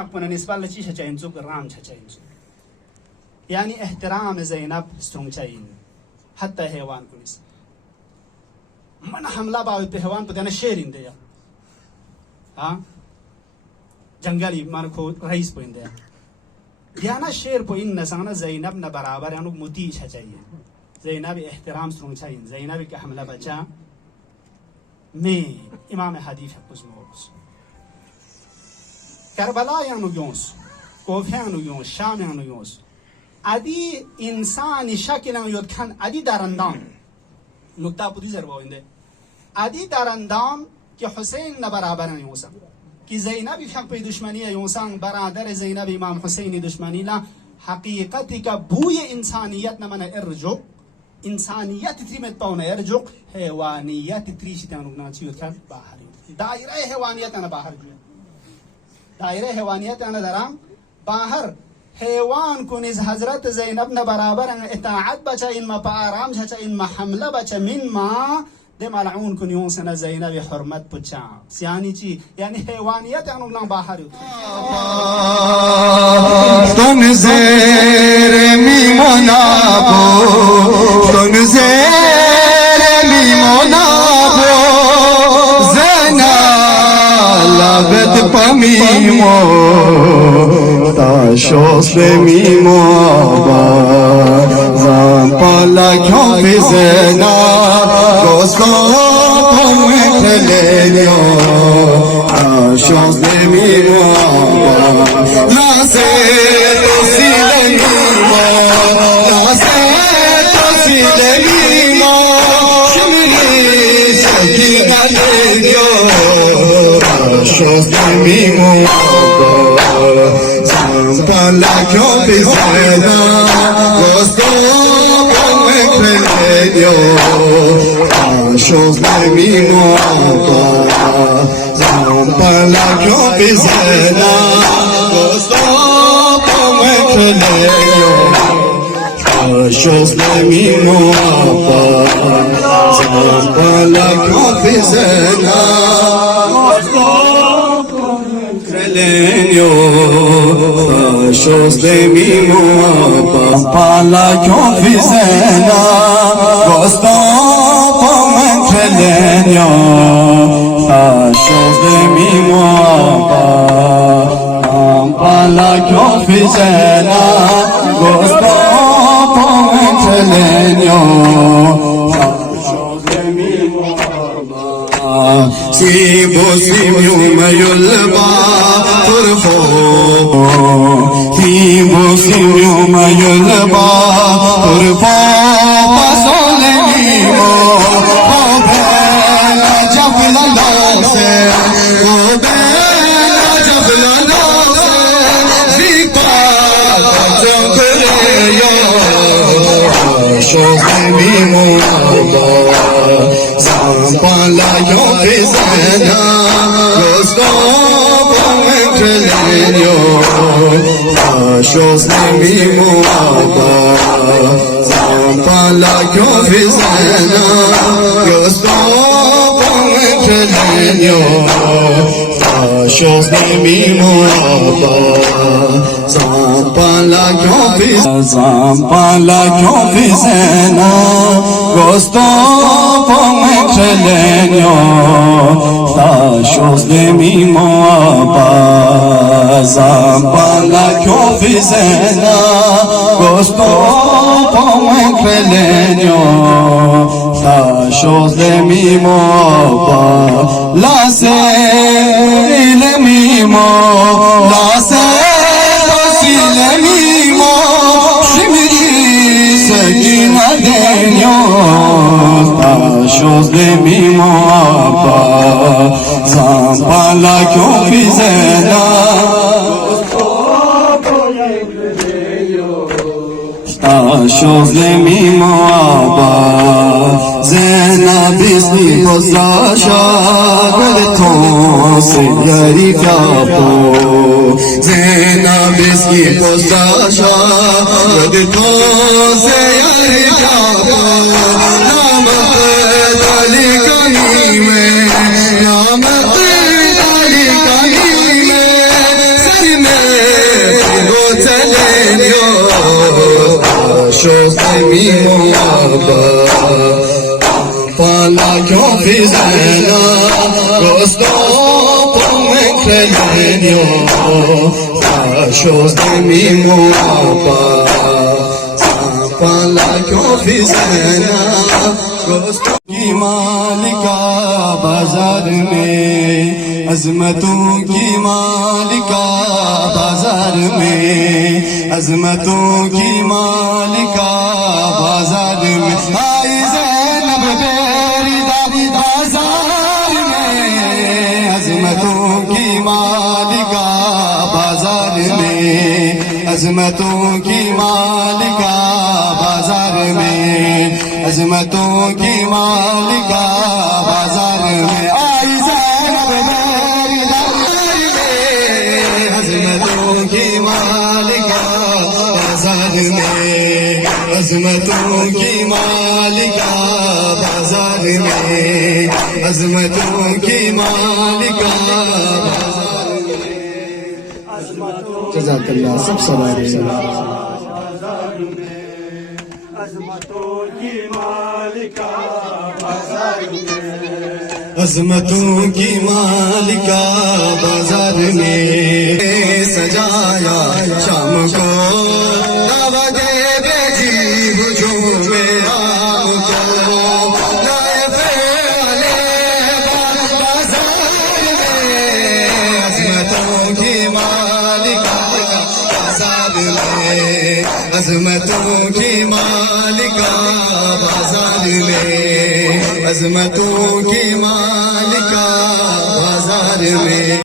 حقنا نسبة لشي شجاينزو قرام شجاينزو يعني احترام زينب سترونشاين حتى هيوان كنيس من حملة باود بهوان بدنا شيرين ديا ها जंगली मानो को रईस पोइंदे याना शेर पोइन नसाना ज़ैनब न बराबर यानो मुती इच्छा चाहिए ज़ैनब एहतराम सुन चाहिए ज़ैनब के हमला बचा में इमाम हदीफ है कुछ मोस करबला यानो योंस कोफे यानो योंस शाम यानो योंस आदि इंसान शक्ल यानो योद खान आदि दारंदाम नुक्ता पुरी ज़रबा इंदे आदि दारंदाम के हुसैन न बराबर यानो योंसा कि ज़ैनब हक पे दुश्मनी है योंसांग बरादर ज़ैनब इमाम हुसैन दुश्मनी ला हकीकत का बूय इंसानियत न मन इर्जो इंसानियत इतनी में पाऊँ इर्जो हैवानियत इतनी शितान उगना चाहिए क्या बाहर दायरा हैवानियत ना बाहर जो दायरा हैवानियत ना दराम बाहर हैवान को निज हज़रत ज़ैनब न बराबर इताअत बचा इनमा पाराम बचा इनमा हमला बचा मिनमा दे मलऊन कुन यूं सना ज़ैनब हुर्मत पुछा सियानी ची यानी हैवानियत यानी ना बाहर तुम ज़ेरे मीमोना बो तुम ज़ेरे मीमोना बो ज़ैनब पमीमो ताशोस मीमो बा ज़ांपाला क्यों फिज़ना Gosto come telenio Ashos de mi moba La seto si de mimo La seto si de mimo Shemini shakina de Dios Ashos de mi moba Zampala kyo piseda Gosto come telenio Ashos de mi moba Zampala kyo piseda Gosto como telenio Ashos de mi moba Zampala kyo piseda Gosto como telenio Ashos de mi moba Zampala kyo piseda Gosto Telenio, Ashos de mi moba, Ampala confisena, Gosto come telenio, Ashos de mi moba, si boslim yuma yulba, turfo, si boslim yuma yulba, turfo, pasole mi moba. Zampala yo pisena, Gosto come telenio, Ashos de mi moba. Zampala yo pisena, Gosto come telenio, Ashos de mi moba. Zampala yo pisena, Zampala yo pisena, Gosto come telenio, Ashos de mi moba. Zampala yo pisena, Gosto come telenio, Ashos de mi moba. La se le mimo, la se le mimo, shimiri sakina denyo, Ashos de mi moba. Zampala kyo pisena, Ashos de mi moba. Zenab ismi posasha, Galeton se yari kapo. Zenab ismi posasha, Galeton se yari kapo. Namat ali kanime, namat ali kanime. Sarime Pala क्यों फिजाना दोस्तों तुम्हें खेलियो आशोस मी Mopa Pala क्यों फिजाना दोस्तों की मालिका बाजार में अजमतों की मालिका बाजार में अजमतों की मालिका बाजार में आई ज़ैनब मेरी दादी बाजार में अजमतों की मालिका बाजार में अजमतों की मालिका बाजार में अजमतों की मालिका बाजार में आई ज़ैनब मेरी दादी में अजमतों की मालिका बाजार में अजमतों की मालिका बाजार में अजमतों की मालिका जज़ाकल्लाह सब सवारे अज़मतों की मालिका बाजार में अजमतों की मालिका बाजार में सजाया शाम को दावा दे बेजी हुजूम में आम को नायब वाले बाजार में अजमतों की मालिका बाजार में अजमतों की मालिका बाजार में अजमतों की मालिका बाजार में